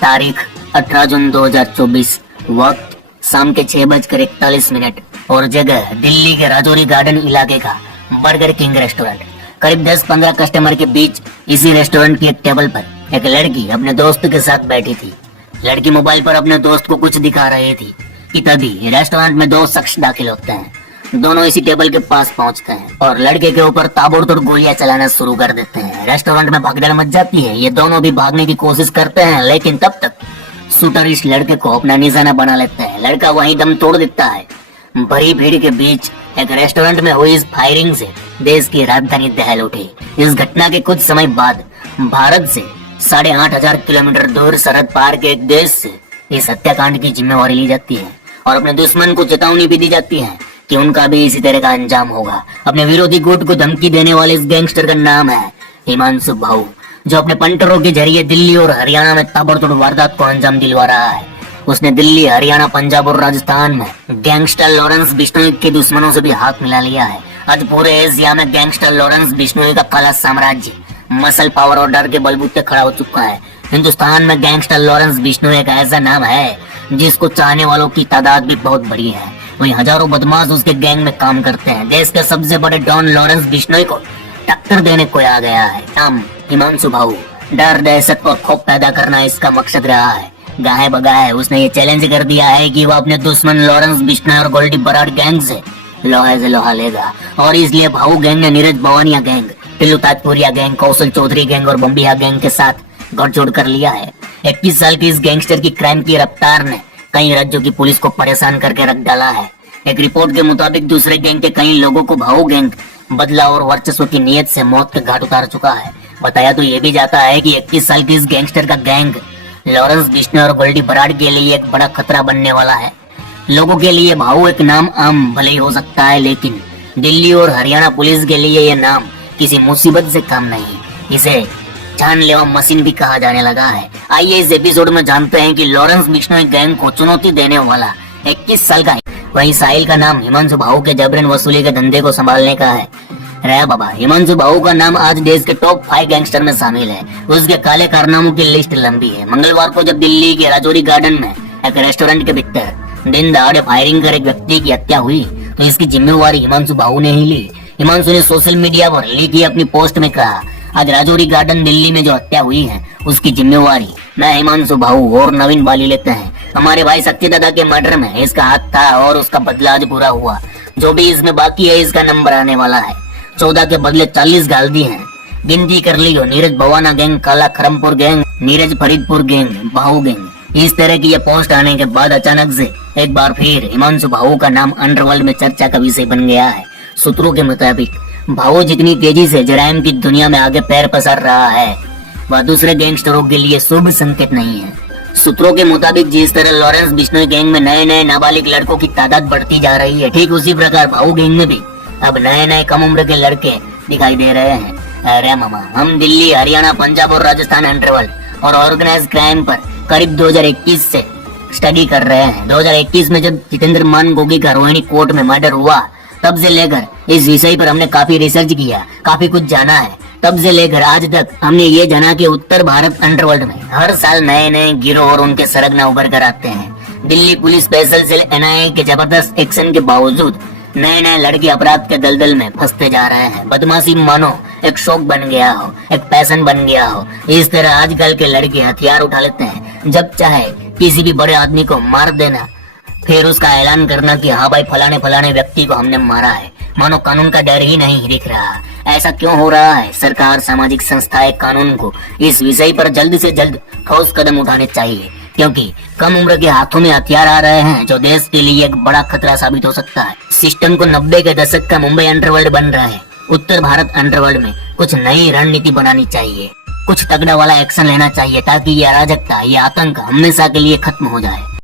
तारीख 18 जून 2024, वक्त शाम के 6:41 और जगह दिल्ली के राजौरी गार्डन इलाके का बर्गर किंग रेस्टोरेंट। करीब 10-15 कस्टमर के बीच इसी रेस्टोरेंट की एक टेबल पर एक लड़की अपने दोस्त के साथ बैठी थी। लड़की मोबाइल पर अपने दोस्त को कुछ दिखा रही थी कि तभी रेस्टोरेंट में दो शख्स दाखिल होते हैं। दोनों इसी टेबल के पास पहुंचते हैं और लड़के के ऊपर ताबड़तोड़ गोलियां चलाना शुरू कर देते हैं। रेस्टोरेंट में भगदड़ मच जाती है। ये दोनों भी भागने की कोशिश करते हैं, लेकिन तब तक शूटर इस लड़के को अपना निशाना बना लेता है। लड़का वहीं दम तोड़ देता है। भरी भीड़ के बीच एक रेस्टोरेंट में हुई इस फायरिंग से देश की राजधानी दहल उठी। इस घटना के कुछ समय बाद भारत से 8,500 किलोमीटर दूर सरहद पार के एक देश से इस हत्याकांड की जिम्मेवारी ली जाती है और अपने दुश्मन को चेतावनी भी दी जाती है कि उनका भी इसी तरह का अंजाम होगा। अपने विरोधी गुट को धमकी देने वाले इस गैंगस्टर का नाम है हिमांशु भाऊ, जो अपने पंटरों के जरिए दिल्ली और हरियाणा में ताबड़तोड़ वारदात को अंजाम दिलवा रहा है। उसने दिल्ली, हरियाणा, पंजाब और राजस्थान में गैंगस्टर लॉरेंस बिश्नोई के दुश्मनों से भी हाथ मिला लिया है। आज पूरे एशिया में गैंगस्टर लॉरेंस बिश्नोई का काला साम्राज्य मसल पावर और डर के बलबूते खड़ा हो चुका है। हिंदुस्तान में गैंगस्टर लॉरेंस बिश्नोई एक ऐसा नाम है जिसको चाहने वालों की तादाद भी बहुत बड़ी है। वहीं हजारों बदमाश उसके गैंग में काम करते हैं। देश के सबसे बड़े डॉन लॉरेंस बिश्नोई को टक्कर देने को आ गया है। नाम हिमांशु भाऊ। डर, दहशत और खौफ पैदा करना इसका मकसद रहा है। गाहे बगाहे उसने ये चैलेंज कर दिया है कि वह अपने दुश्मन लॉरेंस बिश्नोई और गोल्डी बराड़ गैंग से लोहे से लोहा लेगा, और इसलिए भाऊ गैंग ने नीरज भवानिया गैंग, टिल्लू ताजपुरिया गैंग, कौशल चौधरी गैंग और बम्बिया गैंग के साथ गठजोड़ कर लिया है। 21 साल की इस गैंगस्टर की क्राइम की रफ्तार ने कई राज्यों की पुलिस को परेशान करके रख डाला है। एक रिपोर्ट के मुताबिक दूसरे गैंग के कई लोगों को भाऊ गैंग बदला और वर्चस्व की नीयत से मौत के घाट उतार चुका है। बताया तो ये भी जाता है कि 21 साल की इस गैंगस्टर का गैंग लॉरेंस बिश्नोई और गोल्डी बराड़ के लिए एक बड़ा खतरा बनने वाला है। लोगों के लिए भाऊ एक नाम आम भले ही हो सकता है, लेकिन दिल्ली और हरियाणा पुलिस के लिए यह नाम किसी मुसीबत से कम नहीं। इसे जानलेवा मशीन भी कहा जाने लगा है। आइए इस एपिसोड में जानते हैं कि लॉरेंस बिश्नोई गैंग को चुनौती देने वाला 21 साल का वहीं साहिल का नाम हिमांशु भाऊ के जबरन वसूली के धंधे को संभालने का है। रे बाबा, हिमांशु भाऊ का नाम आज देश के टॉप 5 गैंगस्टर में शामिल है। उसके काले कारनामों की लिस्ट लंबी है। मंगलवार को जब दिल्ली के राजौरी गार्डन में एक रेस्टोरेंट के भीतर दिन दहाड़े फायरिंग कर एक व्यक्ति की हत्या हुई तो इसकी जिम्मेवारी हिमांशु भाऊ ने ही ली। हिमांशु ने सोशल मीडिया पर लिखी अपनी पोस्ट में कहा, आज राजौरी गार्डन दिल्ली में जो हत्या हुई है उसकी जिम्मेवारी मैं, हिमांशु भाऊ और नवीन बाली लेते हैं। हमारे भाई शक्ति दादा के मर्डर में इसका हाथ था और उसका बदला आज पूरा हुआ। जो भी इसमें बाकी है इसका नंबर आने वाला है। 14 के बदले 40 गाल दिए हैं। गिनती कर लियो, नीरज भवाना गैंग, काला खरमपुर गैंग, नीरज फरीदपुर गैंग, भाऊ गैंग। इस तरह की यह पोस्ट आने के बाद अचानक से एक बार फिर हिमांशु भाऊ का नाम अंडरवर्ल्ड में चर्चा का विषय बन गया है। सूत्रों के मुताबिक भाऊ जितनी तेजी से जराइम की दुनिया में आगे पैर पसार रहा है वह दूसरे गैंगस्टरों के लिए शुभ संकेत नहीं है। सूत्रों के मुताबिक जिस तरह लॉरेंस बिश्नोई गैंग में नए नए नाबालिग लड़कों की तादाद बढ़ती जा रही है, ठीक उसी प्रकार भाऊ गैंग में भी अब नए नए कम उम्र के लड़के दिखाई दे रहे हैं। अरे मामा, हम दिल्ली, हरियाणा, पंजाब और राजस्थान अंडरवर्ल्ड और ऑर्गेनाइज क्राइम पर करीब 2021 से स्टडी कर रहे हैं। 2021 में जब जितेंद्र मान गोगी का रोहिणी कोर्ट में मर्डर हुआ तब से लेकर इस विषय पर हमने काफी रिसर्च किया, काफी कुछ जाना है। तब से लेकर आज तक हमने ये जाना कि उत्तर भारत अंडरवर्ल्ड में हर साल नए नए गिरोह और उनके सरगना उभर कर आते हैं। Delhi police special cell NIA के जबरदस्त एक्शन के बावजूद नए नए लड़के अपराध के दलदल में फंसते जा रहे हैं। बदमाशी मानो एक शौक बन गया हो, एक पैशन बन गया हो। इस तरह आजकल के लड़के हथियार उठा लेते हैं। जब चाहे किसी भी बड़े आदमी को मार देना, फिर उसका ऐलान करना कि हाँ भाई फलाने फलाने व्यक्ति को हमने मारा है। मानो कानून का डर ही नहीं दिख रहा। ऐसा क्यों हो रहा है? सरकार, सामाजिक संस्थाएं कानून को इस विषय पर जल्द से जल्द ठोस कदम उठाने चाहिए, क्योंकि कम उम्र के हाथों में हथियार आ रहे हैं जो देश के लिए एक बड़ा खतरा साबित हो सकता है। सिस्टम को 90 के दशक का मुंबई अंडरवर्ल्ड बन रहा है। उत्तर भारत अंडरवर्ल्ड में कुछ नई रणनीति बनानी चाहिए, कुछ तगड़ा वाला एक्शन लेना चाहिए ताकि ये अराजकता, ये आतंक हमेशा के लिए खत्म हो जाए।